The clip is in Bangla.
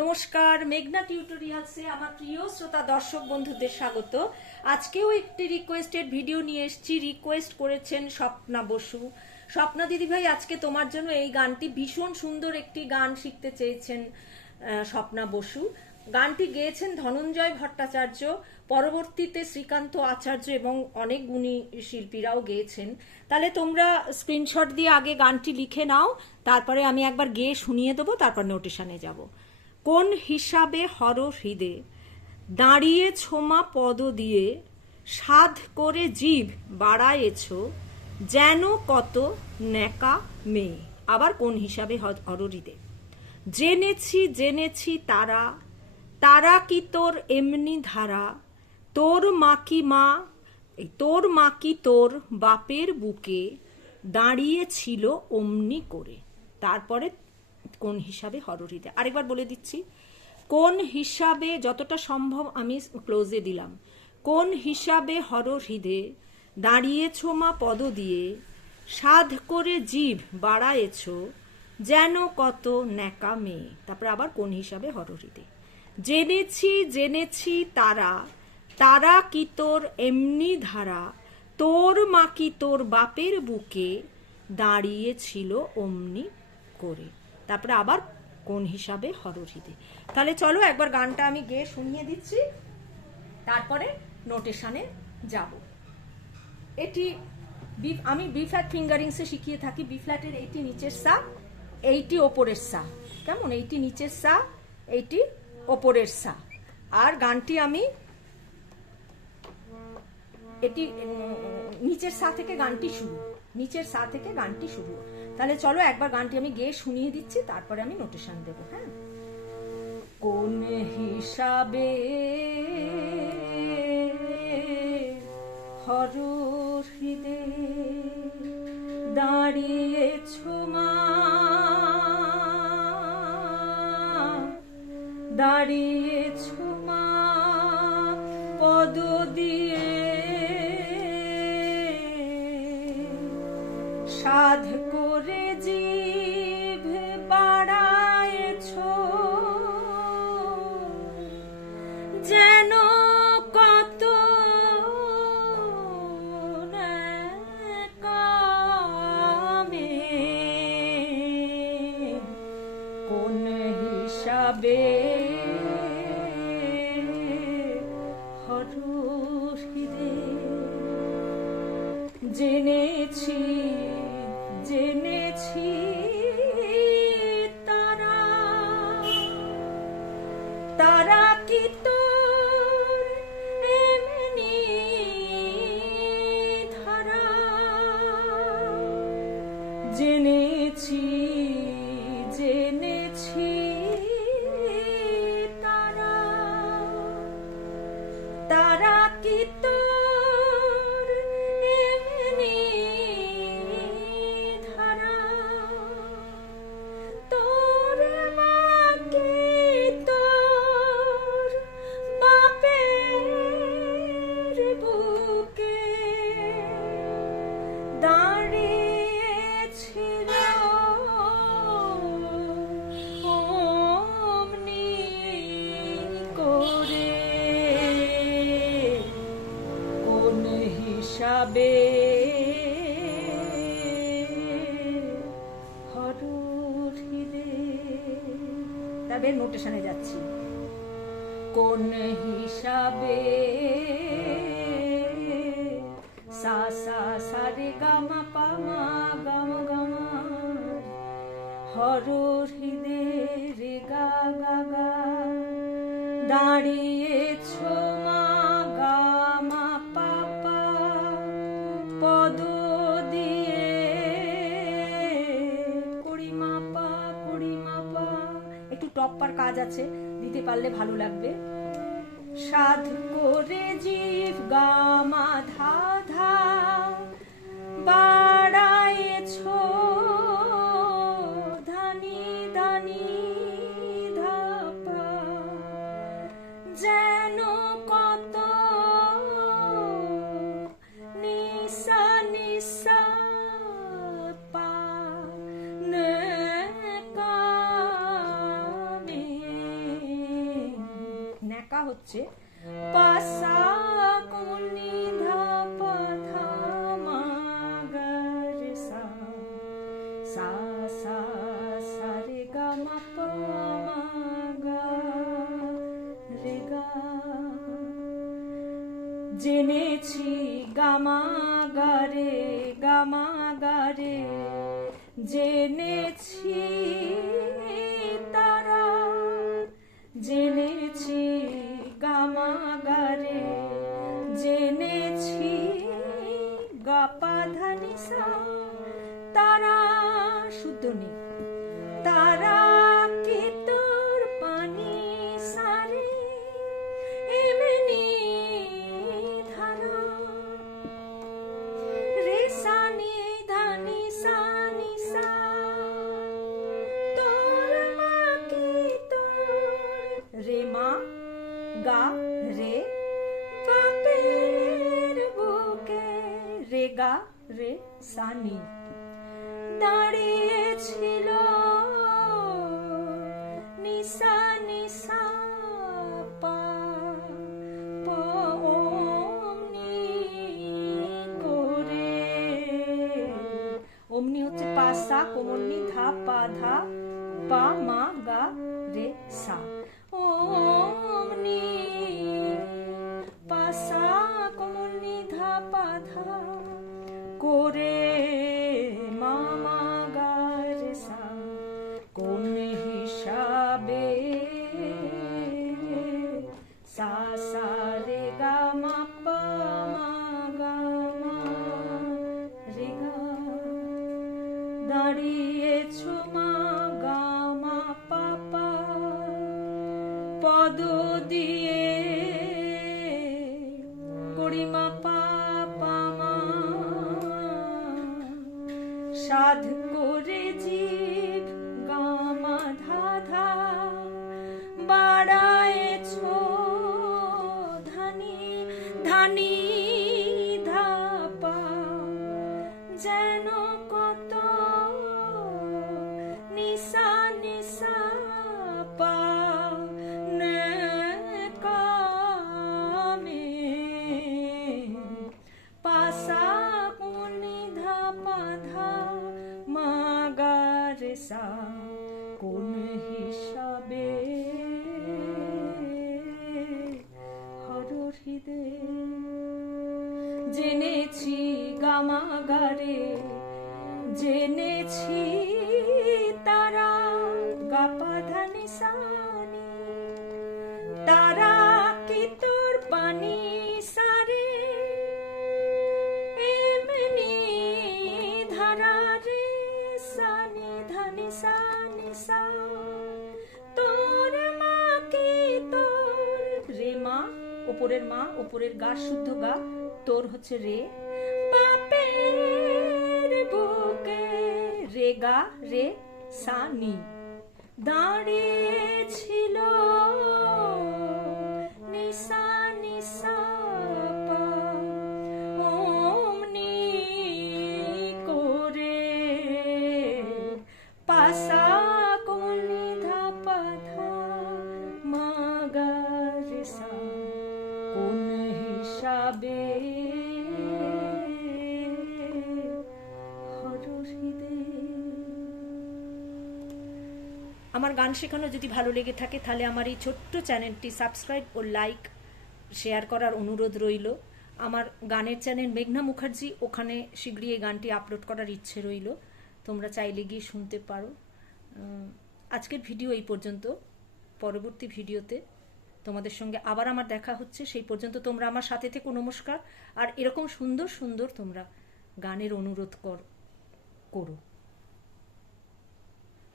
নমস্কার, মেঘনা টিউটোরিয়ালসে আমার প্রিয় শ্রোতা দর্শক বন্ধুদের স্বাগত। আজকেও একটি রিকোয়েস্টেড ভিডিও নিয়ে এসেছি। রিকোয়েস্ট করেছেন স্বপ্না বসু। স্বপ্না দিদিভাই, আজকে তোমার জন্য এই গানটি, ভীষণ সুন্দর একটি গান শিখতে চেয়েছেন স্বপ্না বসু। গানটি গেয়েছেন ধনঞ্জয় ভট্টাচার্য, পরবর্তীতে শ্রীকান্ত আচার্য এবং অনেক গুণী শিল্পীরাও গেয়েছেন। তাহলে তোমরা স্ক্রিনশট দিয়ে আগে গানটি লিখে নাও, তারপরে আমি একবার গেয়ে শুনিয়ে দেবো, তারপর নোটেশনে যাব। কোন হিসাবে হর হৃদে দাঁড়িয়ে ছোমা পদ দিয়ে, সাধ করে জিভ বাড়ায়েছ যেন কত নেকা মেয়ে। আবার কোন হিসাবে হর হৃদে। জেনেছি জেনেছি তারা, তারা কি তোর এমনি ধারা, তোর মা কি মা, তোর মা কি তোর বাপের বুকে দাঁড়িয়েছিল অমনি করে। তারপরে কোন হিসাবে হরহৃদে। আরেকবার বলে দিচ্ছি, কোন হিসাবে, যতটা সম্ভব আমি ক্লোজে দিলাম। কোন হিসাবে হরহৃদে দাঁড়িয়েছ মা পদ দিয়ে, সাধ করে জিভ বাড়ায়েছ যেন কত ন্যাকা মেয়ে। তারপরে আবার কোন হিসাবে হরহৃদে। জেনেছি জেনেছি তারা, তারা কি তোর এমনি ধারা, তোর মা কি তোর বাপের বুকে দাঁড়িয়েছিল অমনি করে। তারপরে আবার কোন হিসাবে হরহৃদে। তাহলে চলো একবার গানটা আমি গেয়ে শুনিয়ে দিচ্ছি, তারপরে নোটেশনে যাব। এটি আমি বি ফ্ল্যাট ফিঙ্গারিংসে শিখিয়ে থাকি। বি ফ্ল্যাটের এইটি নিচের সা, এইটি ওপরের সা। কেমন? এইটি নিচের সা, এইটি ওপরের সা। আর গানটি আমি এটি নিচের সা থেকে গানটি শুরু, নিচের সা থেকে গানটি শুরু। তাহলে চলো একবার গানটি আমি গেয়ে শুনিয়ে দিচ্ছি, তারপরে আমি নোটেশন দেব। হ্যাঁ। কোন হিসাবে হরহৃদে দাঁড়িয়েছ মা, দাঁড়িয়েছ মা পদ দিয়ে, সাধ করে জিভ বাড়ায়েছ যেন কত ন্যাকা মেয়ে। কোন হিসাবে হরহৃদে। জেনেছি জেনেছি তারা, তারা কি তোর এমনি ধারা। জেনেছি জেনেছি তারা, তারা কি তোর এমনি ধারা, তোর মা কি তোর বাপের বুকে দাঁড়িয়েছিল অমনি করে। কোন হিসাবে হরহৃদে। তবে নোটেশনে যাচ্ছি। কোন হিসাবে সা সা সা রে গা মা পা মা গা মা গা মা, হরহৃদে রে গা গা গা, দাঁড়িয়েছ মা গা মা পা পা পদ দিয়ে, কড়ি মা পা কড়ি মা পা। একটু টপ্পার কাজ আছে, দিতে পারলে ভালো লাগবে। সাধ করে জিভ গা মা ধা ধা বাড়ায়েছ ধানি ধানি ধা পা যেন কত নিসা নিসা পা নেকা মেয়ে। হচ্ছে পাসা কোনি ধা পা ধা মা গা রে সা, সা সা সা রে গা মা পা মা গা রে গা। জেনেছি গামা গারে গামা গারে, জেনেছি তারা, জেনেছি গামা গারে, জেনেছি গাপা ধানি সা, তারা শুদ্ধ নেই, তারা কি তোর পানি সারে এমনি ধারা, রে সানি ধানি সানি সা, তোর মা কি তোর, রে মা গা রে, বাপের বুকে রে গা রে সানি, দাঁড়িয়েছিল নিসা নিসা পা অমনি করে, অমনি হচ্ছে পাসা কোমলনি ধা পা ধা পা মা গা রে সা, অমনি পাসা কোমলনি ধা পা ধা করে মামা গা রে সা, কোন হিসাবে সা সা রে গা মা পা মা গা মা রে গা, দাঁড়িয়েছো মা গা মা পা পা, পদ দিয়ে গরিমা পা পা মা, সাধ করে জীব গামা ধা ধা, বাড়ায়েছো ধানি ধানি ধা পা, যেন কত নিসা নিসা পা নে কামে, পাসা কোনি ধা পা ধা মা গা রে সা, কোন হিসাবে হর হৃদে, জেনেছি গামা গারে, জেনেছি তারা গাপা ধানি সানি, তারা কি তোর পানি সারে এমনি ধারা রে সানি ধানি সানি সা, তোর মা কি তোর, রে মা ওপরের মা ওপরের গা শুদ্ধ গা, তোর হচ্ছে রে, বাপের বুকে রে গা রে সানি, দাঁড়িয়েছিল নিসা নিসা পা, অমনি করে পাসা কোনি ধা পা ধা মা গা রে সা, কোন হিসাবে হর হৃদে। আমার গান শেখানো যদি ভালো লেগে থাকে তাহলে আমার এই ছোট্ট চ্যানেলটি সাবস্ক্রাইব ও লাইক শেয়ার করার অনুরোধ রইল। আমার গানের চ্যানেল মেঘনা মুখার্জি, ওখানে শীঘ্রই এই গানটি আপলোড করার ইচ্ছে রইল, তোমরা চাইলে গিয়ে শুনতে পারো। আজকের ভিডিও এই পর্যন্ত, পরবর্তী ভিডিওতে তোমাদের সঙ্গে আবার আমার দেখা হচ্ছে, সেই পর্যন্ত তোমরা আমার সাথে থেকো। নমস্কার। আর এরকম সুন্দর সুন্দর তোমরা গানের অনুরোধ করো।